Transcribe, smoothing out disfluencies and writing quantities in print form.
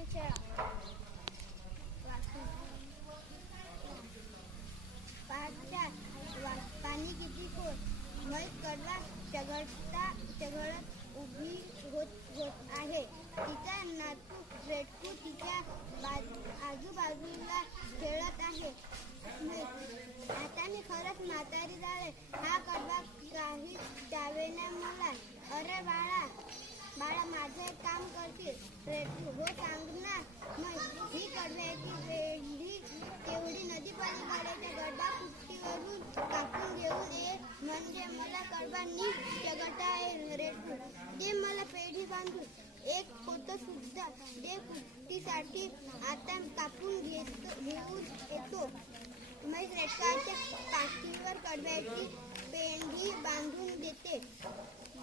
आणि खेळा. पाणी किती खोल, म्हैस कडवा चघळत उभी होत आहे. तिचा नातू रेटकू तिच्या आजूबाजूला खेळत आहे. आता मी खरंच म्हातारी झाले. हा कडवा काही डावेने मला, अरे बाळा माझं एक काम करतील. रेटकू, हो सांग ना. ही कडव्याची पेंढी तेवढी नदी पलीकडेच्या गड्डाकुट्टीवरून कापून घेऊन ये, म्हणजे मला कडवा नीट चघळता येईल. रेटकू, दे मला पेढी बांधून. एक पोतं सुद्धा दे कुट्टीसाठी, आता कापून घेऊन येतो. म्हैस रेटकाच्या पाठीवर कडव्याची पेंढी बांधून देते.